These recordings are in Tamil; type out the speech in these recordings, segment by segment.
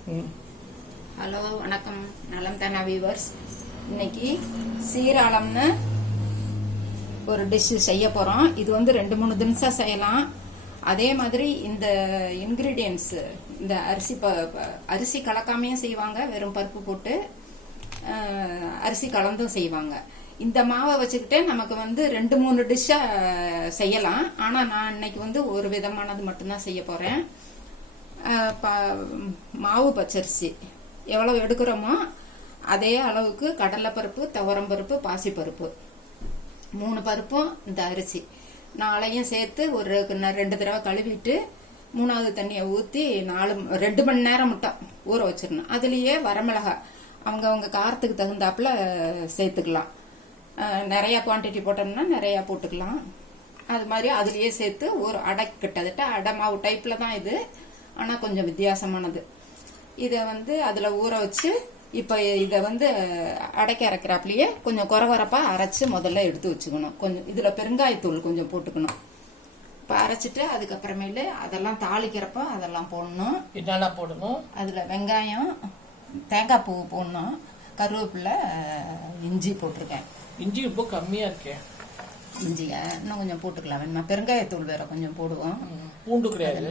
ஹலோ வணக்கம், நலம் தானா வியூவர்ஸ். இன்னைக்கு சீராளம்னு ஒரு டிஷ் செய்ய போகிறோம். இது வந்து 2-3 தினசாக செய்யலாம். அதே மாதிரி இந்த இன்க்ரீடியன்ஸ், இந்த அரிசி கலக்காமையும் செய்வாங்க, வெறும் பருப்பு போட்டு அரிசி கலந்தும் செய்வாங்க. இந்த மாவை வச்சுக்கிட்டே நமக்கு வந்து 2-3 டிஷ்ஷாக செய்யலாம். ஆனால் நான் இன்னைக்கு வந்து ஒரு விதமானது மட்டும்தான் செய்ய போகிறேன். மாவு பச்சரிசி எவ்வளவு எடுக்கிறோமோ அதே அளவுக்கு கடலைப்பருப்பு, துவரம்பருப்பு, பாசிப்பருப்பு 3 பருப்பும் இந்த அரிசி 4ஐயும் சேர்த்து ஒரு 2 தடவை கழுவிட்டு 3வது தண்ணியை ஊற்றி 2 மணி நேரம் மட்டும் ஊற வச்சிடணும். அதுலேயே வரமிளகாய் அவங்க காரத்துக்கு தகுந்தாப்புல சேர்த்துக்கலாம். நிறையா குவான்டிட்டி போட்டோம்னா நிறையா போட்டுக்கலாம். அது மாதிரி அதுலேயே சேர்த்து ஒரு கிட்டத்தட்ட அடை மாவு டைப்பில் தான் இது, ஆனால் கொஞ்சம் வித்தியாசமானது. இதை வந்து அதில் ஊற வச்சு இப்போ இதை வந்து அடைக்க அரைக்கிறாப்புலையே கொஞ்சம் குறவரப்பாக அரைச்சி முதல்ல எடுத்து வச்சுக்கணும். கொஞ்சம் இதில் பெருங்காயத்தூள் கொஞ்சம் போட்டுக்கணும். இப்போ அரைச்சிட்டு அதுக்கப்புறமேலு அதெல்லாம் தாளிக்கிறப்போ அதெல்லாம் போடணும். என்னெல்லாம் போடணும்? அதில் வெங்காயம், தேங்காய் பூ போடணும், கருவேப்பிலை, இஞ்சி போட்டிருக்கேன். இஞ்சி இப்போ கம்மியாக இருக்கேன். இஞ்சியா இன்னும் கொஞ்சம் போட்டுக்கலாம் வேணுமா? பெருங்காயத்தூள் வேற கொஞ்சம் போடுவோம். பூண்டு கிடையாது?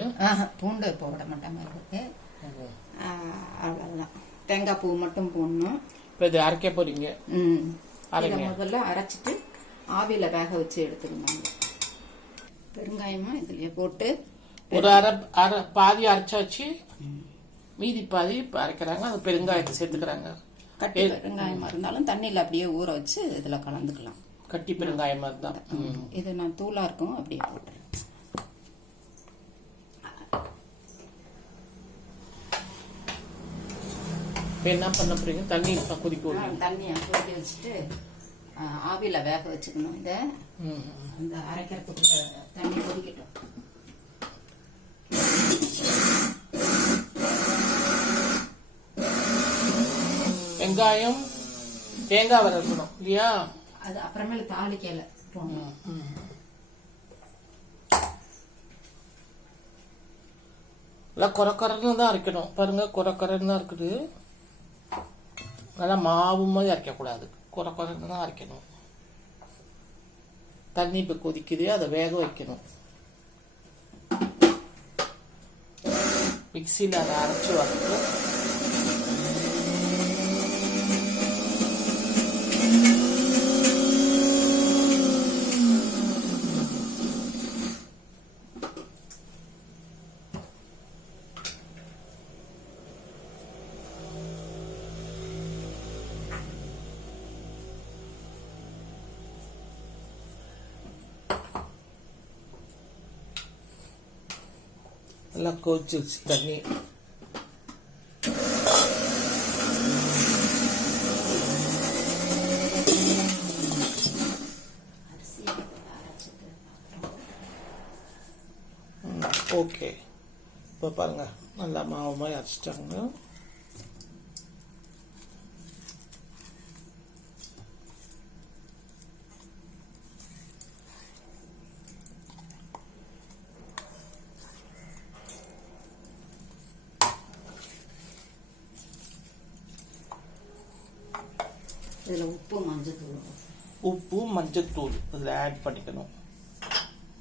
பூண்டு போட மாட்டாங்க இருக்கு. அவ்வளோதான், தேங்காய் பூ மட்டும் போடணும். இப்போ இது அரைக்க போறீங்க? முதல்ல அரைச்சிட்டு ஆவியில வேக வச்சு எடுத்துக்கணும். பெருங்காயமா இதுலயே போட்டு ஒரு அரை பாதி அரைச்சாச்சு, மீதி பாதி அரைக்கிறாங்க. அது பெருங்காயத்தை சேர்த்துக்கிறாங்க. கட்டி பெருங்காயமா இருந்தாலும் தண்ணியில அப்படியே ஊற வச்சு இதுல கலந்துக்கலாம். கட்டி பெருங்காயமா இருந்தா இது நான் தூளா இருக்கும் அப்படியே போட்டுறேன். என்ன பண்ண போறீங்க? தண்ணி கொதிக்க தண்ணியை கொதிக்க வச்சுட்டு ஆவியில வேக வச்சுக்கணும். இத இந்த அரைக்கிறதுக்குள்ள தண்ணி கொதிக்கட்டும். வெங்காயம், தேங்காய் வர இருக்கணும் இல்லையா? அது அப்புறமேல தாளிக்கல போடணும். குறக்குறன்னு தான் அரைக்கணும். பாருங்க, குறக்குறன்னு தான் இருக்குது. நல்லா மாவு மாதிரி அரைக்க கூடாது, குறக்குறன்னு தான் அரைக்கணும். தண்ணி இப்ப கொதிக்குது, அதை வேக வைக்கணும். மிக்சியில் அதை அரைச்சு வரணும். நல்லா கொதிச்சிருச்சு தண்ணி. ஓகே, இப்போ பாருங்க நல்லா மாவு மாதிரி அரைச்சிட்டாங்க. இதில் உப்பு மஞ்சத்தூள் இதில் ஆட் பண்ணிக்கணும்.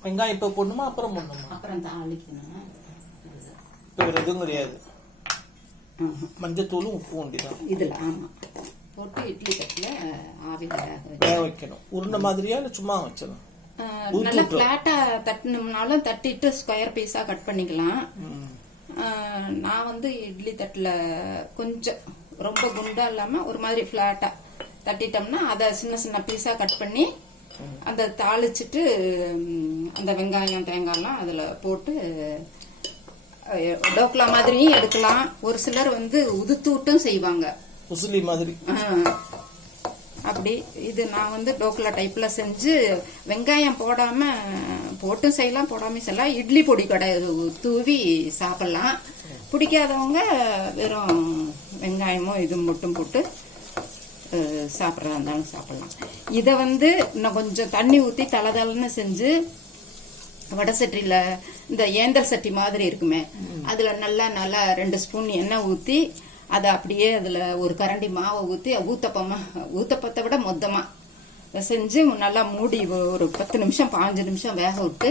வெங்காயம் இப்போ போடணுமா அப்புறம் போடணுமா? அப்புறம் தாளிக்கணும். இப்போ வேறு எதுவும் கிடையாது, மஞ்சத்தூளும் உப்பு ஒண்டிதான் இதில். ஆமாம், போட்டு இட்லி தட்டில் ஆவியில் வேக வைக்கணும். உருண்டை மாதிரியா இல்லை சும்மா வச்சிடணும்? நல்லா ஃப்ளாட்டாக தட்டினோம்னாலும் தட்டிட்டு ஸ்கொயர் பீஸாக கட் பண்ணிக்கலாம். நான் வந்து இட்லி தட்டில் கொஞ்சம் ரொம்ப குண்டா இல்லாமல் ஒரு மாதிரி ஃப்ளாட்டாக தட்டிட்டோம்னா அதை சின்ன சின்ன பீஸா கட் பண்ணி அந்த தாளிச்சிட்டு அந்த வெங்காயம், தேங்காய்லாம் அதில் போட்டு டோக்லா மாதிரியும் எடுக்கலாம். ஒரு சிலர் வந்து உதுத்தூட்டும் செய்வாங்க, உசிலி மாதிரி. அப்படி இது நான் வந்து டோக்லா டைப்ல செஞ்சு வெங்காயம் போடாம போட்டும் செய்யலாம், போடாம செய்யலாம். இட்லி பொடி கடை தூவி சாப்பிடலாம். பிடிக்காதவங்க வெறும் வெங்காயமும் இது மட்டும் போட்டு சாப்பிட்றதா இருந்தாலும் சாப்பிடலாம். இதை வந்து இன்னும் கொஞ்சம் தண்ணி ஊற்றி தளதளன்னு செஞ்சு வடை சட்டியில இந்த ஏந்தல் சட்டி மாதிரி இருக்குமே, அதுல நல்லா 2 ஸ்பூன் எண்ணெய் ஊத்தி அதை அப்படியே அதுல ஒரு கரண்டி மாவை ஊத்தி ஊத்தப்பத்தை விட மொத்தமா செஞ்சு நல்லா மூடி ஒரு 10 நிமிஷம் 15 நிமிஷம் வேக விட்டு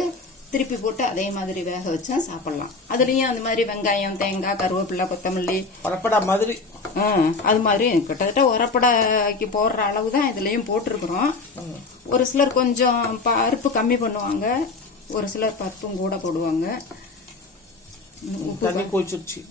திருப்பி போட்டு அதே மாதிரி வேக வச்சா சாப்பிடலாம். அதுலயும் அந்த மாதிரி வெங்காயம், தேங்காய், கருவேப்பிலை, கொத்தமல்லி, உரப்படா மாதிரி அது மாதிரி கிட்டத்தட்ட உரப்படைக்கு போடுற அளவு தான் இதுலயும் போட்டிருக்கிறோம். ஒரு சிலர் கொஞ்சம் பருப்பு கம்மி பண்ணுவாங்க, ஒரு சிலர் பருப்பும் கூட போடுவாங்க. தண்ணி கொதிச்சிருச்சு.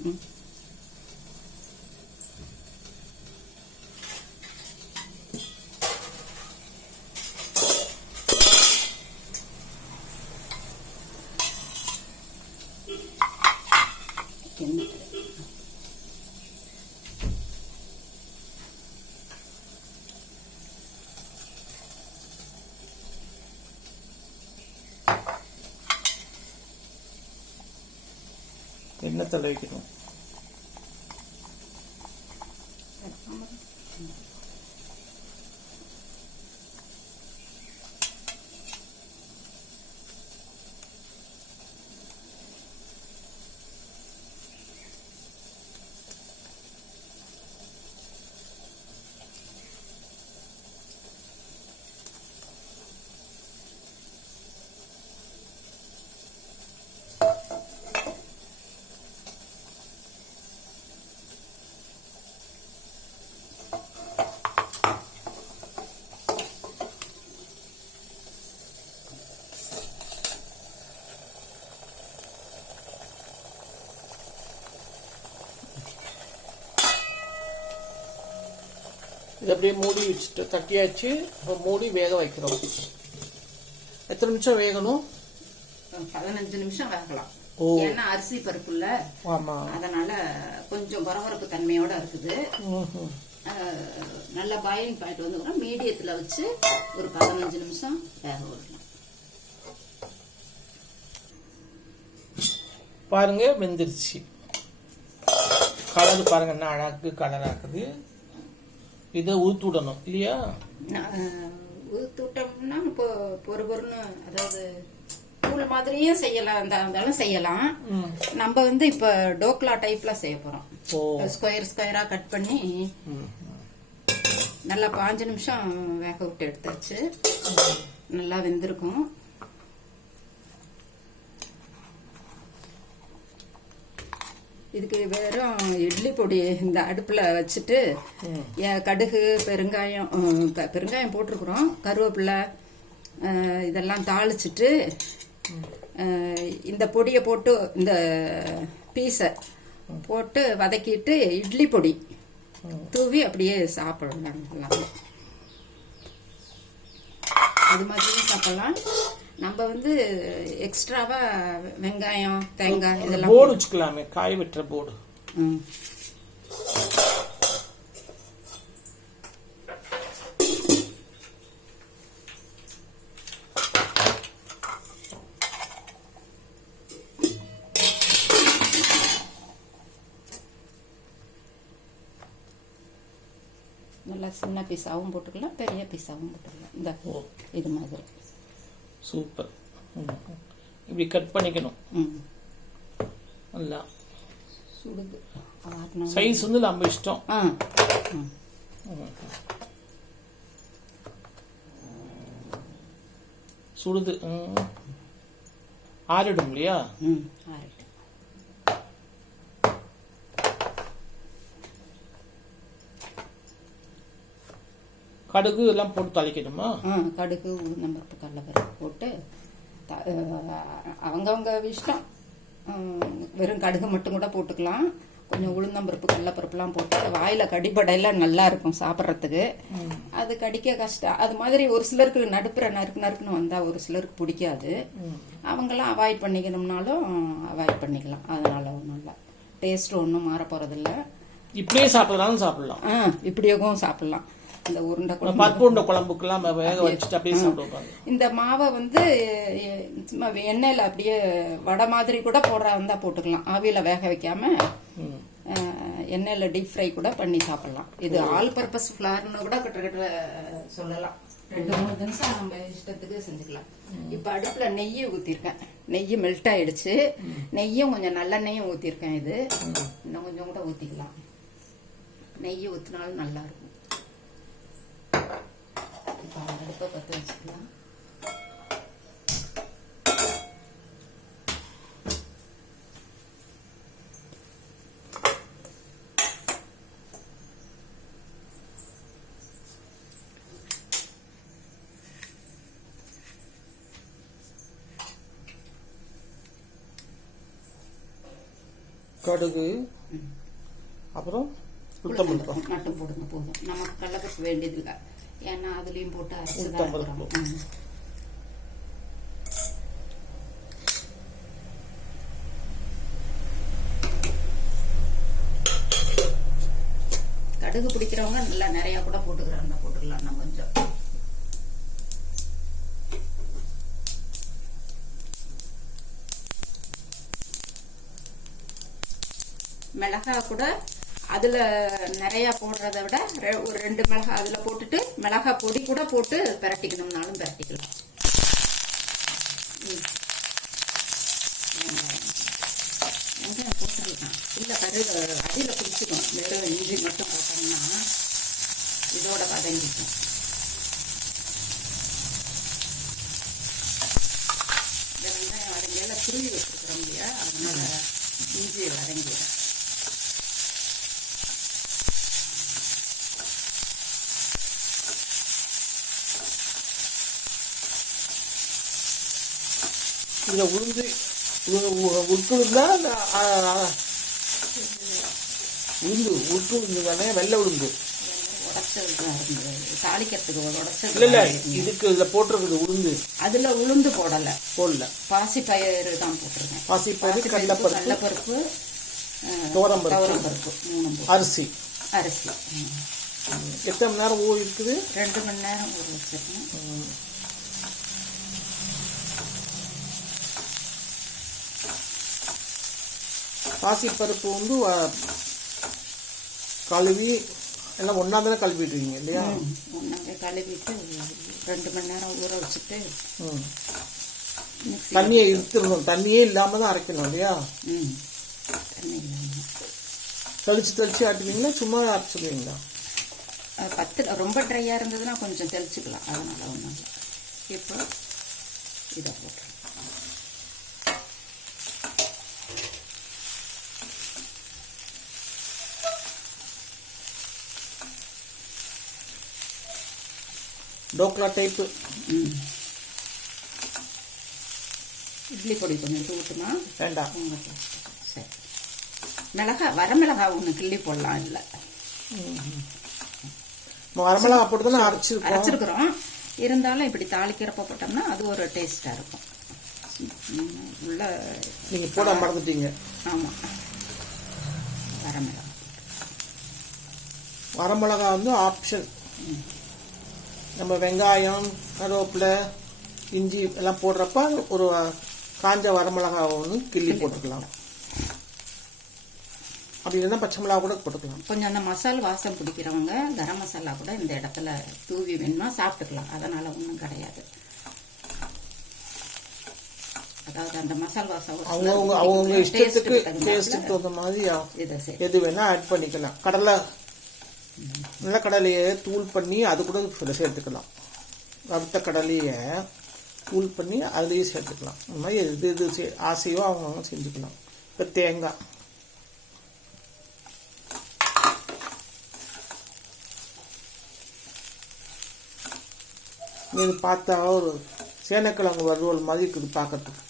எண்ணெய் தடவை வைக்கணும். இது அப்படியே மூடி வச்சுட்டு தட்டியாச்சு. இப்போ மூடி வேக வைக்கிறோம். எத்தனை நிமிஷம் வேகணும்? 15 நிமிஷம் வேகலாம். ஏன்னா அரிசி பருப்புல, அதனால கொஞ்சம் பரபரப்பு தன்மையோட இருக்குது. நல்லா பாயில் பாயிட்டு வந்து மீடியத்துல வச்சு ஒரு 15 நிமிஷம் வேக விடலாம். பாருங்க வெந்துருச்சு. கலர் பாருங்க என்ன அழகு கலர் ஆக்குது. இதை ஊத்து விடணும் இல்லையா? ஊத்து விட்டோம்னா பொறுன்னு, அதாவது கூழ் மாதிரியும் செய்யலாம், இருந்தாலும் செய்யலாம். நம்ம வந்து இப்ப டோக்லா டைப்ல செய்ய போறோம். ஸ்கொயரா கட் பண்ணி நல்லா 5 நிமிஷம் வேக விட்டு எடுத்தாச்சு. நல்லா வெந்திருக்கும். இதுக்கு வெறும் இட்லி பொடி இந்த அடுப்புல வச்சுட்டு கடுகு, பெருங்காயம் போட்டிருக்கிறோம், கருவேப்பிலை இதெல்லாம் தாளிச்சிட்டு இந்த பொடியை போட்டு இந்த பீஸை போட்டு வதக்கிட்டு இட்லி பொடி தூவி அப்படியே சாப்பிடலாம். அது மாதிரியும் சாப்பிடலாம். நம்ம வந்து எக்ஸ்ட்ராவா வெங்காயம், தேங்காய் இதெல்லாம் போர்டு வச்சுக்கலாமே, காய் வெட்டுற போர்டு. நல்லா சின்ன பீஸாவும் போட்டுக்கலாம், பெரிய பீஸாவும் போட்டுக்கலாம். இந்த இது மாதிரி சூப்பர். இப்படி கட் பண்ணிக்கணும். நல்லா சுடுது. சைஸ் வந்து நம்ம இஷ்டம். சுடுது. ஆறிடும் இல்லையா? கடுகு எல்லாம் போட்டு தாளிக்கணுமா? கடுகு, உளுந்தம்பருப்பு, கடலைப்பருப்பு போட்டு அவங்கவுங்க இஷ்டம். வெறும் கடுகு மட்டும் கூட போட்டுக்கலாம். கொஞ்சம் உளுந்தம்பருப்பு, கடலைப்பருப்புலாம் போட்டு வாயில கடிப்படையெல்லாம் நல்லா இருக்கும் சாப்பிட்றதுக்கு. அது கடிக்க கஷ்டம். அது மாதிரி ஒரு சிலருக்கு நடுப்புற நறுக்குன்னு வந்தா ஒரு சிலருக்கு பிடிக்காது. அவங்களாம் அவாய்ட் பண்ணிக்கணும்னாலும் அவாய்ட் பண்ணிக்கலாம். அதனால நல்லா டேஸ்ட் ஒன்றும் மாற போறதில்ல. இப்படியே சாப்பிடலாம். இப்படியும் சாப்பிடலாம். இந்த உருண்டை குழம்புக்கெல்லாம் வேக வச்சுட்டு அப்படியே சாப்பிடுவாங்க. இந்த மாவை வந்து எண்ணெயில அப்படியே வடை மாதிரி கூட போடுறதா போட்டுக்கலாம். ஆவியில வேக வைக்காம எண்ணெயில டீப் ஃப்ரை கூட பண்ணி சாப்பிடலாம். இது ஆல் பர்பஸ் ஃபிளார்னு கூட கிட்ட சொல்லலாம். 2-3 நிமிஷம் நம்ம இஷ்டத்துக்கு செஞ்சுக்கலாம். இப்ப அடுப்புல நெய் ஊத்திருக்கேன். நெய் மெல்ட் ஆயிடுச்சு. நெய்யும் கொஞ்சம் நல்லெண்ணெயும் ஊத்திருக்கேன். இது இன்னும் கொஞ்சம் கூட ஊத்திக்கலாம். நெய் ஊத்தினாலும் நல்லா இருக்கும். இப்ப அடுப்பை பற்ற வச்சுக்கலாம். கடுகு அப்புறம் உளுத்தம் மட்டும் போடுங்க போதும். நமக்கு கடலைப்பருப்பு வேண்டியது இல்லை. ஏன்னா அதுலயும் போட்டு அரைச்சுதான் கடுகு பிடிக்கிறவங்க நல்லா நிறைய கூட போட்டுக்கிறாங்க. போட்டுக்கலாம். நம்ம கொஞ்சம் மிளகாய் கூட அதுல நிறைய போடுறத விட ஒரு 2 மிளகாய் அதுல போட்டுட்டு மிளகாய் பொடி கூட போட்டு பிரட்டிக்கணும்னாலும் பிரட்டிக்கலாம். வெங்காயம் போட்டுருக்கலாம். இல்ல கருக அடியில பிடிச்சிக்கும். வெறும் இஞ்சி மட்டும் போட்டோம்னா இதோட வதங்கிக்கும். இந்த வெங்காயம் வதங்கியெல்லாம் துருவி வச்சிருக்கிறோம் இல்லையா, அதனால இஞ்சி வதங்கிடும். இந்த உளுந்து உட்குழுந்தா உட்குழுந்து தானே, வெள்ளை உளுந்து தாளிக்கிறதுக்கு இல்ல இதுக்கு இதுல போட்டிருக்குது உளுந்து. அதுல உளுந்து போடல பாசி பயிறு தான் போட்டிருக்கேன். பாசி பயிறு, கடலைப்பருப்பு, துவரம்பருப்பு, அரிசி. எத்தனை மணி நேரம் ஊறி இருக்குது? 2 மணி நேரம் ஊற வச்சிருக்கேன். பாசிப்பருப்பு வந்து கழுவி எல்லாம் ஒன்னா தானே கழுவிட்டுருக்கீங்க இல்லையா? ஒன்னாவே கழுவிட்டு 2 மணி நேரம் ஊற வச்சுட்டு தண்ணியை இழுத்துடணும். தண்ணியே இல்லாம தான் அரைக்கணும் இல்லையா? தண்ணி இல்லாம தெளிச்சு ஆட்டுவீங்களா, சும்மா அரைச்சிடுவீங்களா? ரொம்ப ட்ரையா இருந்ததுன்னா கொஞ்சம் தெளிச்சுக்கலாம். அதனால ஒன்றும் இல்லை. இப்போ இதை போட்டு டோக்லா டைப்பு. இட்லி பொடி கொஞ்சம் தூட்டுனா வேண்டாம். சரி, வரமிளகா ஒன்று கிள்ளி போடலாம். இல்லை, வரமிளகா போட்டு தான் அரைச்சிருக்கிறோம். இருந்தாலும் இப்படி தாளிக்கிறப்ப போட்டோம்னா அது ஒரு டேஸ்டா இருக்கும். உள்ள நீங்க போட மறந்துட்டீங்க. ஆமா, வரமிளகா வந்து ஆப்ஷன். நம்ம வெங்காயம், கருவேப்பிலை, இஞ்சி எல்லாம் போடுறப்ப ஒரு காஞ்ச வரமிளகா ஒன்று கிள்ளி போட்டுக்கலாம். அப்படி இல்லைன்னா பச்சை மிளகா கூட போட்டுக்கலாம். கொஞ்சம் அந்த மசாலா வாசம் பிடிக்கிறவங்க கரம் மசாலா கூட இந்த இடத்துல தூவி வேணுமா சாப்பிட்டுக்கலாம். அதனால ஒன்றும் கிடையாது. அதாவது அந்த மசாலா வாசம் அவங்க இஷ்டத்துக்கு டேஸ்ட்டுக்கு தகுந்த மாதிரி எது வேணா ஆட் பண்ணிக்கலாம். நிலக்கடலையை தூள் பண்ணி அது கூட சேர்த்துக்கலாம். வறுத்த கடலையை தூள் பண்ணி அதுலேயே சேர்த்துக்கலாம். இந்த மாதிரி எது ஆசையோ அவங்க செஞ்சுக்கலாம். இப்போ தேங்காய், இது பார்த்தா ஒரு சேனக்கிழங்கு வறுவல் மாதிரி இருக்குது பார்க்கறதுக்கு.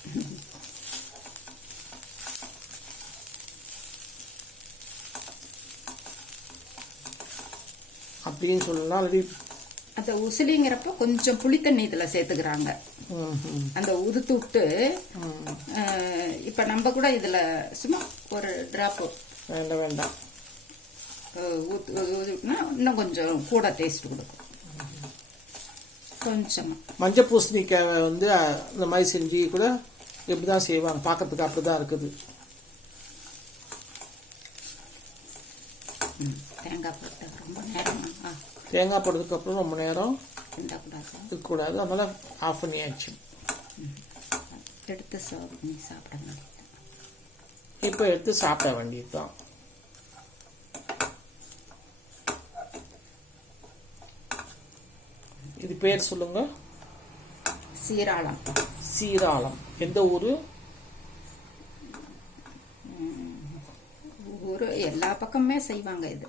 அப்படின்னு சொல்லலாம். அந்த உசிலிங்கிறப்ப கொஞ்சம் புளித்தண்ணி இதுல சேர்த்துக்கிறாங்க. அந்த உதுத்து விட்டு இப்ப நம்ம கூட இதுல சும்மா ஒரு டிராப் வேண்டாம் ஊத்துனா இன்னும் கொஞ்சம் கூட டேஸ்ட் கொடுக்கும். கொஞ்சமா மஞ்சள் பூசணிக்காய் வந்து இந்த மாதிரி செஞ்சு கூட எப்படிதான் செய்வாங்க, பார்க்கறதுக்கு அப்படிதான் இருக்குது. தேங்காய் போட்டு ரொம்ப நேரம் தேங்காய் போட்டதுக்கு அப்புறம் ரொம்ப நேரம் கிண்டக்கூடாதா? இருக்கக்கூடாது, அதனால ஆஃப் பண்ணியாச்சு. எடுத்து சர்வ் பண்ணி சாப்பிட. இப்போ எடுத்து சாப்பிட வேண்டியது தான். இது பேர் சொல்லுங்க. சீராளம். சீராளம். எந்த ஊரு? ஊரு எல்லா பக்கமே செய்வாங்க இது.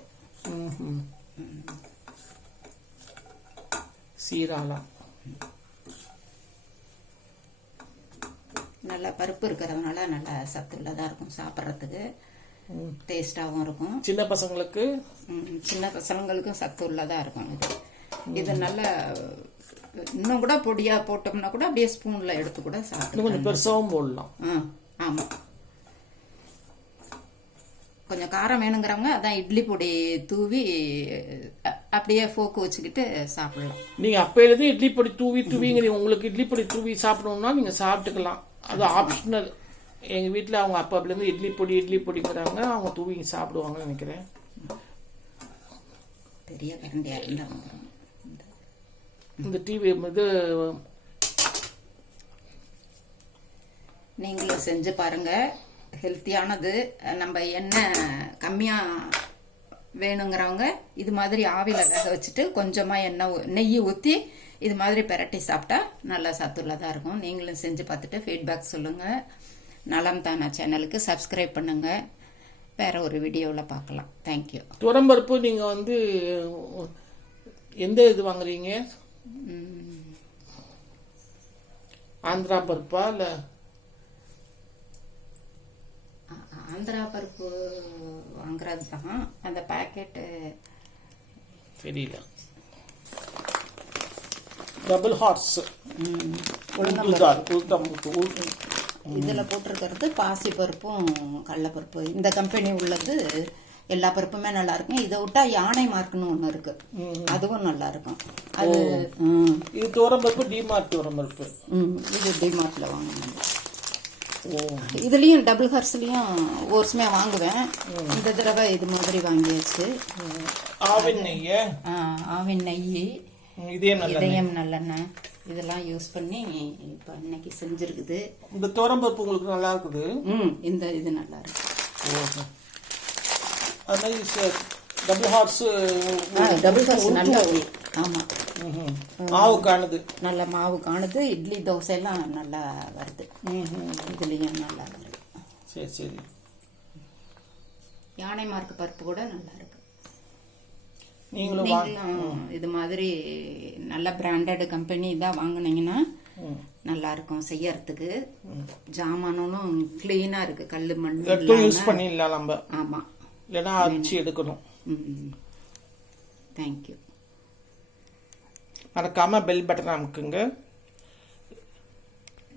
சீராளம். நல்ல பருப்பு இருக்கிறதுனால நல்ல சத்துள்ளதா இருக்கும், சாப்பிட்றதுக்கு டேஸ்டாகவும் இருக்கும். சின்ன பசங்களுக்கு சின்ன பசங்களுக்கும் சத்து உள்ளதா இருக்கும் இது. இது நல்ல இன்னும் கூட பொடியா போட்டோம்னா கூட அப்படியே ஸ்பூன்ல எடுத்து கூட சாப்பிட்டு கொஞ்சம் பெருசாகவும் போடலாம். ஆமா, கொஞ்சம் காரம் வேணுங்கிறவங்க அதான் இட்லி பொடி தூவி அப்படியே ஃபோக்கு வச்சுக்கிட்டு சாப்பிடலாம். நீங்க அப்பையிலேருந்து இட்லி பொடி தூவிங்கிறீங்க. உங்களுக்கு இட்லி பொடி தூவி சாப்பிடணும்னா நீங்க சாப்பிட்டுக்கலாம், அது ஆப்ஷனல். எங்க வீட்டில் அவங்க அப்பாவிலேருந்து இட்லி பொடிங்கிறாங்க, அவங்க தூவி சாப்பிடுவாங்கன்னு நினைக்கிறேன். பெரிய கரண்டியா இருந்தா இந்த டிவி இது நீங்களும் செஞ்சு பாருங்க. ஹெல்த்தியானது. நம்ம எண்ணெய் கம்மியா வேணுங்கிறவங்க இது மாதிரி ஆவியில் வேக வச்சுட்டு கொஞ்சமாக நெய் ஊற்றி இது மாதிரி பெரட்டி சாப்பிட்டா நல்லா சத்துள்ளதாக இருக்கும். நீங்களும் செஞ்சு பார்த்துட்டு ஃபீட்பேக் சொல்லுங்கள். நலம் தானா சேனலுக்கு சப்ஸ்கிரைப் பண்ணுங்கள். வேற ஒரு வீடியோவில் பார்க்கலாம். தேங்க்யூ. துவரம்பருப்பு நீங்கள் வந்து எந்த இது வாங்குறீங்க? ஆந்திரா பருப்பா இல்லை? ஆந்திரா பருப்பு வாங்குறது தான். அந்த பேக்கெட்டு தெரியல. டபுள் ஹார்ஸ் இதில் போட்டிருக்கிறது பாசி பருப்பும் கடலைப்பருப்பு. இந்த கம்பெனி உள்ளது எல்லா பருப்புமே நல்லா இருக்கும். இதை விட்டா யானை மார்க்னு ஒன்று இருக்கு, அதுவும் நல்லா இருக்கும். அது இது துவரம்பருப்பு டிமார்ட் துவரம்பருப்பு. இது டிமார்ட்ல வாங்கினது. இதுலயும் டபுள் ஹார்ஸ்லயும் ஒரு வாங்குவேன். இந்த தடவை இது மாதிரி வாங்கியாச்சு. ஆவின் நெய், ஆவின் நெய், இதயம் நல்லெண்ணெய் இதெல்லாம் யூஸ் பண்ணி இப்ப இன்னைக்கு செஞ்சிருக்குது. இந்த துவரம்பருப்பு உங்களுக்கு நல்லா இருக்குது. இந்த இது நல்லா இருக்கு. டபுள் ஹார்ஸ் நல்லா. ஆமா, மாவுக்கானது, நல்ல மாவுக்கானது. இட்லி தோசை எல்லாம் நல்லா வருது. இதுலயும் நல்லா வருது. சரி சரி. யானை மார்க் பருப்பு கூட நல்லா இருக்கு. நீங்களும் இது மாதிரி நல்ல பிராண்டட் கம்பெனி தான் வாங்கினீங்கன்னா நல்லா இருக்கும் செய்யறதுக்கு. ஜாமானும் கிளீனா இருக்கு, கல்லு மண் யூஸ் பண்ணிடலாம் நம்ம. ஆமா, இல்லைன்னா அரிச்சு எடுக்கணும். தேங்க்யூ. மறக்காம பெல் பட்டன் அமுக்குங்க.